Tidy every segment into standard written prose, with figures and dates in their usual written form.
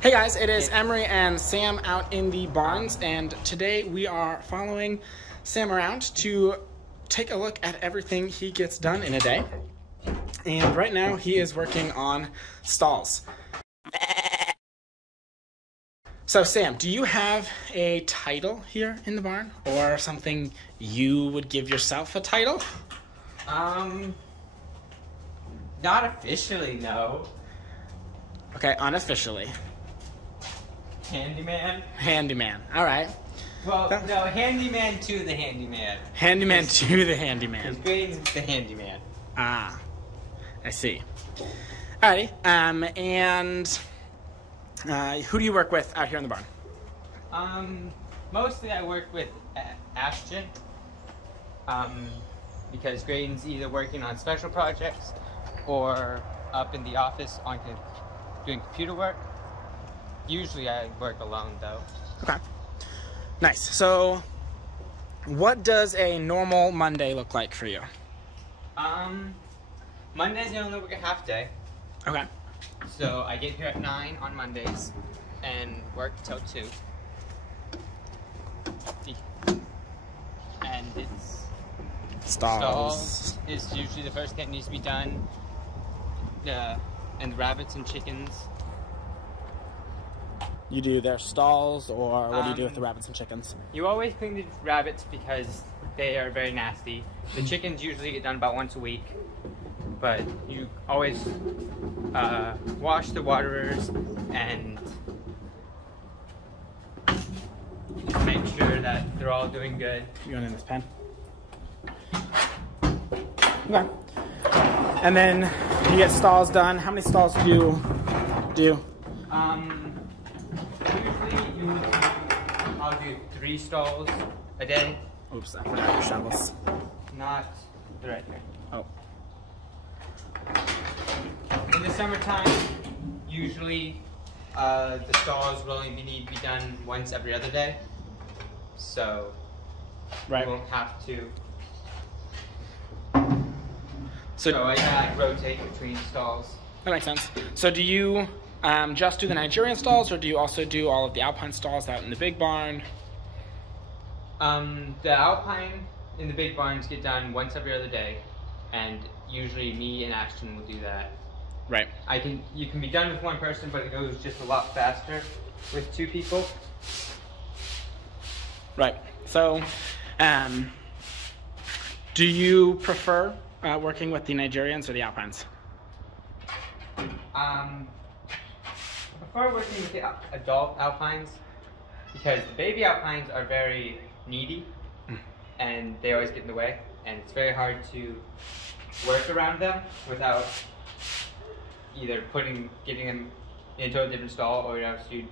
Hey guys, it is Emery and Sam out in the barns, and today we are following Sam around to take a look at everything he gets done in a day. And right now he is working on stalls. So Sam, do you have a title here in the barn, or something you would give yourself a title? Not officially, no. Okay, unofficially. Handyman? Handyman, all right. Well, no, handyman to the handyman. Handyman to the handyman. His grade's the handyman. Ah, I see. Alrighty, and who do you work with out here in the barn? Mostly I work with Ashton, because Graydon's either working on special projects or up in the office on doing computer work. Usually I work alone though. Okay, nice. So what does a normal Monday look like for you? Mondays I only work a half day. Okay. So I get here at 9 on Mondays and work till 2. And it's Stalls is usually the first thing that needs to be done. And rabbits and chickens. You do their stalls, or what do you do with the rabbits and chickens? You always clean the rabbits because they are very nasty. The chickens usually get done about once a week, but you always wash the waterers and make sure that they're all doing good. You going in this pen? Okay. And then you get stalls done. How many stalls do you do? Usually I'll do 3 stalls a day. Oops, I forgot the shovels. Not right here. Oh. In the summertime, usually the stalls will only need to be done once every other day. So right. You won't have to. So I rotate between stalls. that makes sense. So do you just do the Nigerian stalls, or do you also do all of the Alpine stalls out in the big barn? The Alpine in the big barns get done once every other day, and usually me and Ashton will do that. Right. You can be done with one person, but it goes just a lot faster with 2 people. Right. So, do you prefer working with the Nigerians or the Alpines? I prefer working with the adult Alpines because the baby Alpines are very needy and they always get in the way, and it's very hard to work around them without either getting them into a different stall, or else you'd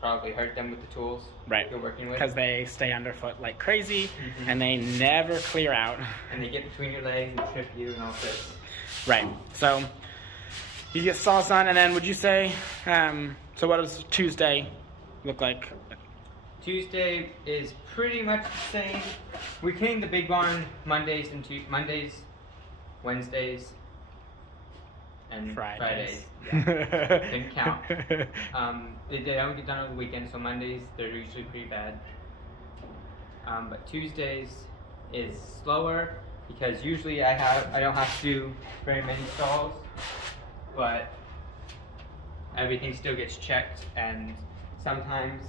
probably hurt them with the tools you're working with. Because they stay underfoot like crazy, and they never clear out. And they get between your legs and trip you and all this. Right. So you get stalls done, and then would you say, so what does Tuesday look like? Tuesday is pretty much the same. We clean the big barn Mondays, Wednesdays, and Fridays. Yeah. Didn't count. They don't get done on the weekend, so Mondays they're usually pretty bad. But Tuesdays is slower because usually I don't have to do very many stalls, but everything still gets checked, and sometimes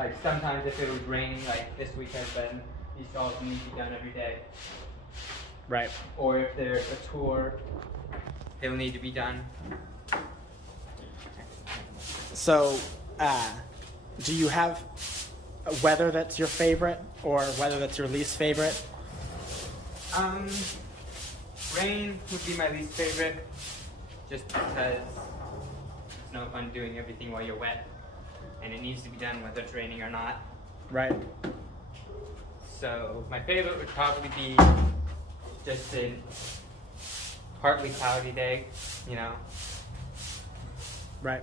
if it was raining, like this week has been, these stalls need to be done every day. Right. Or if there's a tour, they'll need to be done. So, do you have a weather that's your favorite, or weather that's your least favorite? Rain would be my least favorite, just because it's no fun doing everything while you're wet, and it needs to be done whether it's raining or not. Right. So my favorite would probably be just a partly cloudy day, you know. Right.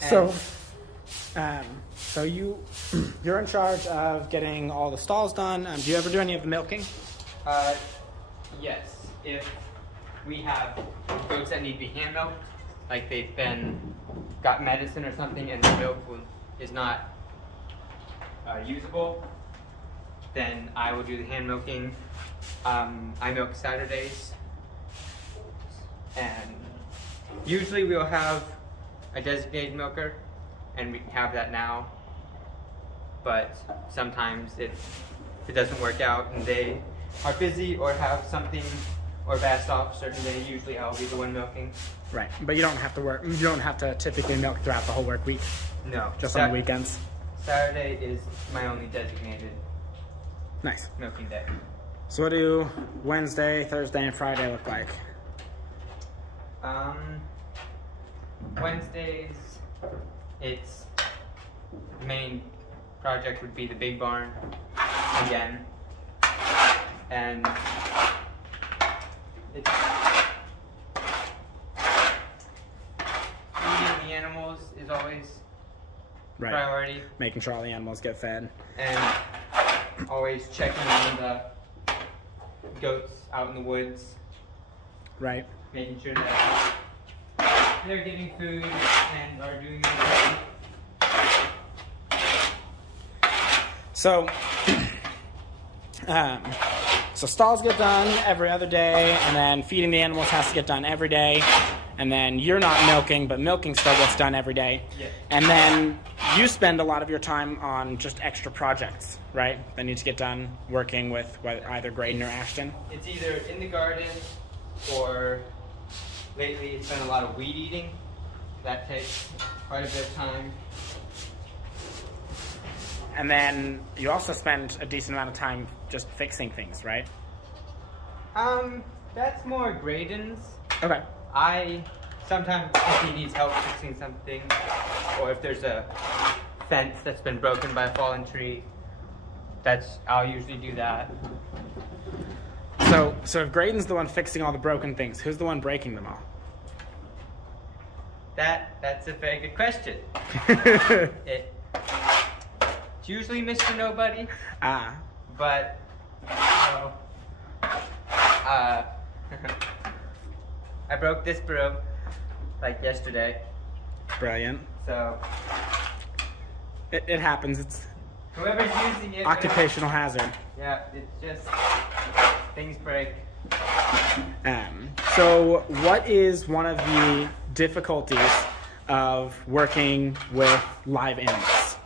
And So you're in charge of getting all the stalls done. Do you ever do any of the milking? Yes. If we have goats that need to be hand milked, like they've got medicine or something and the milk is not usable, then I will do the hand milking. I milk Saturdays, and usually we'll have a designated milker, and we have that now. But sometimes if it doesn't work out and they are busy or have something or fast off a certain day, usually I'll be the one milking. Right, but you don't have to work. You don't have to typically milk throughout the whole work week. No, just on the weekends. Saturday is my only designated nice milking day. So what do Wednesday, Thursday, and Friday look like? Wednesdays, it's the main project would be the big barn again, and it's feeding the animals is always priority. Making sure all the animals get fed, and always checking on the goats out in the woods. Right. Making sure that they're getting food and are doing everything. So, so stalls get done every other day, and then feeding the animals has to get done every day, and then you're not milking, but milking still gets done every day. Yeah. And then you spend a lot of your time on just extra projects, right? That need to get done working with either Graydon or Ashton. It's either in the garden, or lately it's been a lot of weed eating. That takes quite a bit of time. And then you also spend a decent amount of time just fixing things, right? That's more Graydon's. Okay. Sometimes if he needs help fixing something, or if there's a fence that's been broken by a fallen tree, I'll usually do that. So if Graydon's the one fixing all the broken things, who's the one breaking them all? That's a very good question. It's usually Mr. Nobody. Ah. But I broke this broom like yesterday. Brilliant. So it happens. It's whoever's using it. Occupational hazard. Yeah, it's just things break. So what is one of the difficulties of working with live animals?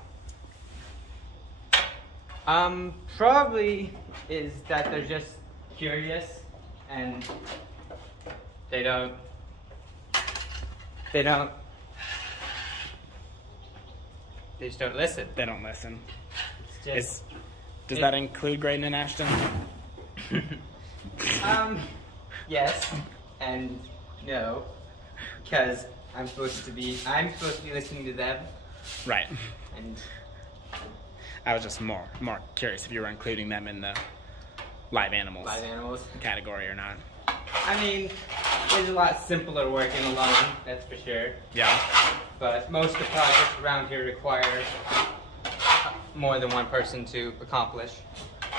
Probably is that they're just curious and they just don't listen. They don't listen. Does that include Graydon and Ashton? Yes and no, because I'm supposed to be listening to them. Right. And I was just more curious if you were including them in the live animals category or not. I mean, it's a lot simpler working alone, that's for sure. Yeah. But most of the projects around here require more than one person to accomplish.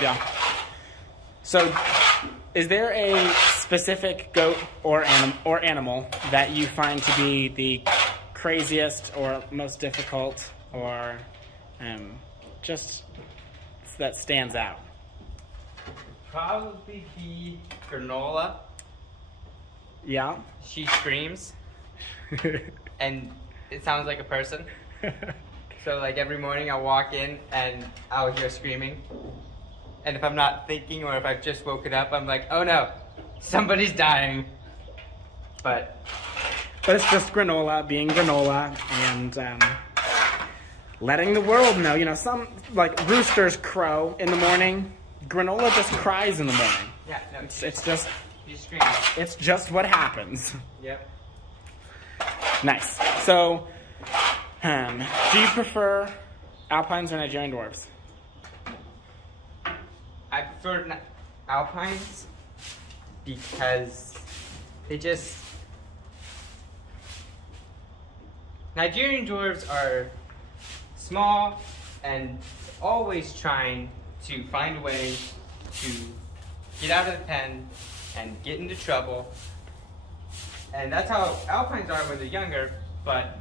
Yeah. So, is there a specific goat or animal that you find to be the craziest or most difficult, or just that stands out? Probably be granola. Yeah. She screams, and it sounds like a person. So like every morning I'll walk in and I'll hear screaming. And if I'm not thinking or if I've just woken up, I'm like, oh no, somebody's dying. But it's just granola being granola and letting the world know. You know, some like roosters crow in the morning. Granola just cries in the morning. Yeah, no, it's just she screams. It's just what happens. Yep. Nice. So, do you prefer Alpines or Nigerian Dwarves? I prefer Alpines because they just... Nigerian Dwarves are small and always trying to find a way to get out of the pen and get into trouble. And that's how alpines are when they're younger, but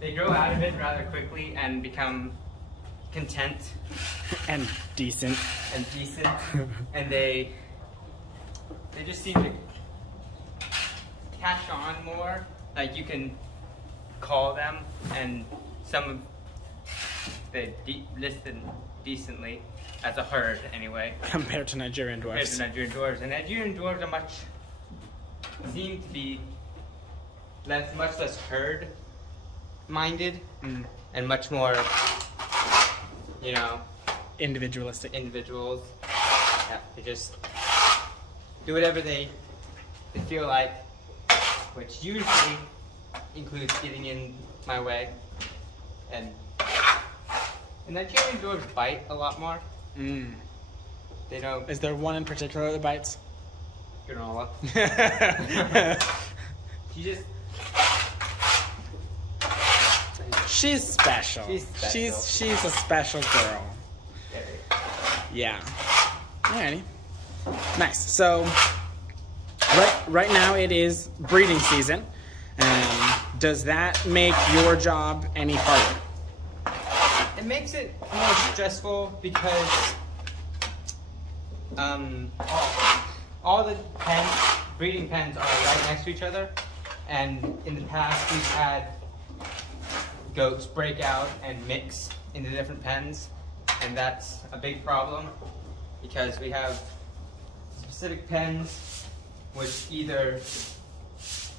they grow out of it rather quickly and become content. And decent. And they just seem to catch on more. Like you can call them, and some of they listen decently as a herd anyway. Compared to Nigerian dwarves. And Nigerian dwarves are seem to be much less herd minded and much more, you know, individualistic. Individuals. Yeah, they just do whatever they feel like, which usually includes getting in my way. And Nigerian dwarves bite a lot more. They don't. Is there one in particular that bites? Granola. She's special. She's a special girl. Yeah. Alrighty. Nice. So right now it is breeding season. Does that make your job any harder? It makes it more stressful because all the breeding pens are right next to each other, and in the past we've had goats break out and mix into different pens, and that's a big problem because we have specific pens which either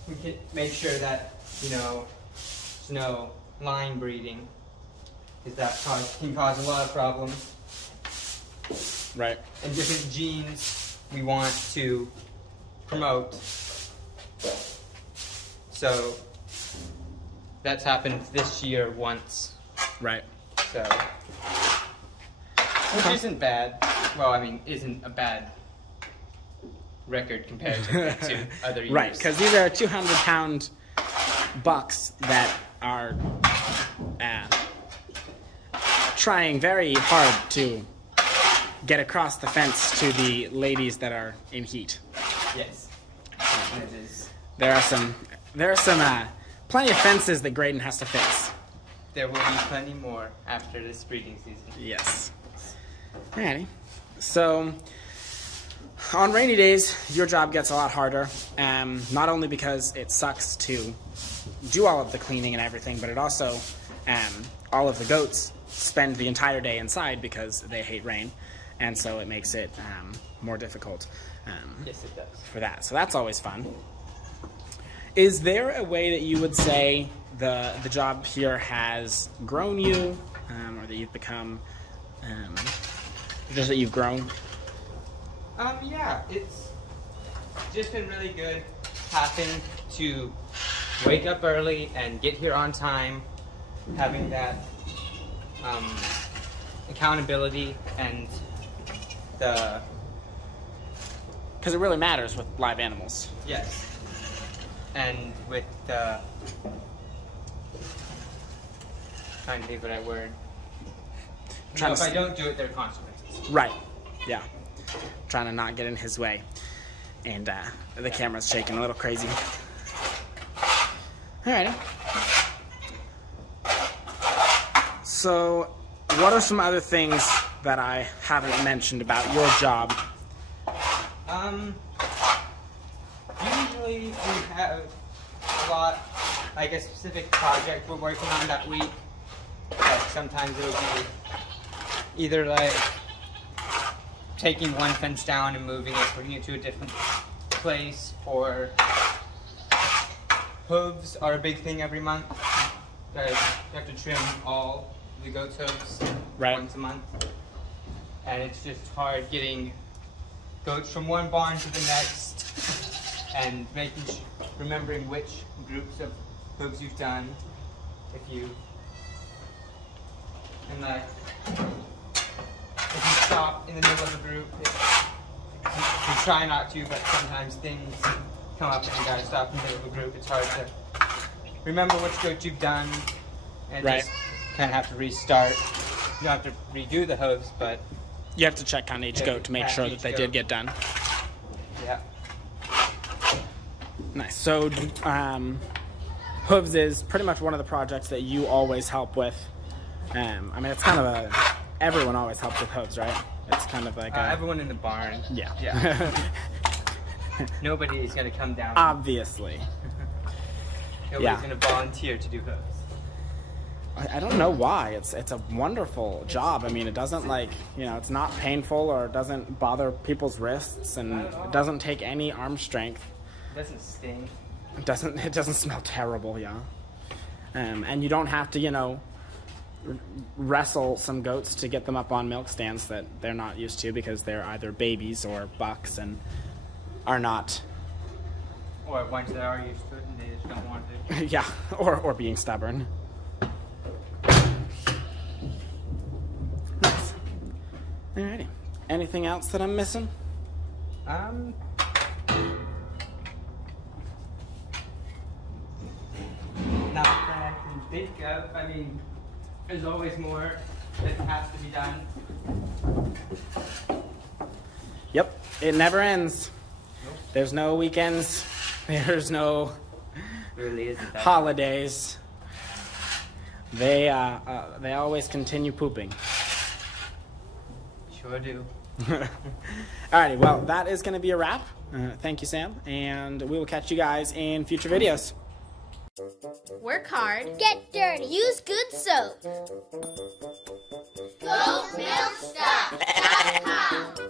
we can make sure that, you know, there's no line breeding, because that can cause a lot of problems. Right. And different genes we want to promote. So that's happened this year once. Right. So, which isn't bad. Well, I mean, isn't a bad record compared to other years. Right, because these are 200-pound bucks that are trying very hard to get across the fence to the ladies that are in heat. Yes. It is. There are some plenty of fences that Graydon has to fix. There will be plenty more after this breeding season. Yes. Alrighty. So, on rainy days, your job gets a lot harder. Not only because it sucks to do all of the cleaning and everything, but it also, all of the goats spend the entire day inside because they hate rain. And so it makes it more difficult yes, it does. For that. So that's always fun. Is there a way that you would say the job here has grown you, or that you've become, just that you've grown? Yeah, it's just been really good having to wake up early and get here on time, having that accountability and because it really matters with live animals. Yes. And with trying to think of the right word. No, if I don't do it, there are consequences. Right. Yeah. Trying to not get in his way. And the camera's shaking a little crazy. Alrighty. So, what are some other things that I haven't mentioned about your job? Usually we have a lot, like a specific project we're working on that week. Like sometimes it'll be either like taking one fence down and moving it, putting it to a different place, or hooves are a big thing every month. Because you have to trim all the goat's hooves once a month. And it's just hard getting goats from one barn to the next and remembering which groups of hooves you've done. And like, if you stop in the middle of a group, you try not to, but sometimes things come up and you gotta stop in the middle of a group. It's hard to remember which goat you've done, and just kind of have to restart. You don't have to redo the hooves, but you have to check on each goat to make sure that they did get done. Yeah. Nice. So, hooves is pretty much one of the projects that you always help with. I mean, it's kind of everyone always helps with hooves, right? It's kind of like everyone in the barn. Yeah. Yeah. Nobody's gonna come down. Obviously. Nobody's gonna volunteer to do hooves. I don't know why. It's a wonderful job. I mean, it doesn't it's not painful or it doesn't bother people's wrists, and it doesn't take any arm strength. It doesn't sting. It doesn't smell terrible, yeah. And you don't have to, wrestle some goats to get them up on milk stands that they're not used to because they're either babies or bucks and are not. Or ones that are used to it and they just don't want to. Yeah, or being stubborn. Nice. Alrighty. Anything else that I'm missing? Not that I can think of. I mean, there's always more that has to be done. Yep, it never ends. Nope. There's no weekends. There's no really isn't that holidays. They always continue pooping. Sure do. Alrighty, well, that is going to be a wrap. Thank you, Sam, and we will catch you guys in future videos. Work hard. Get dirty. Use good soap. GoatMilkStuff.com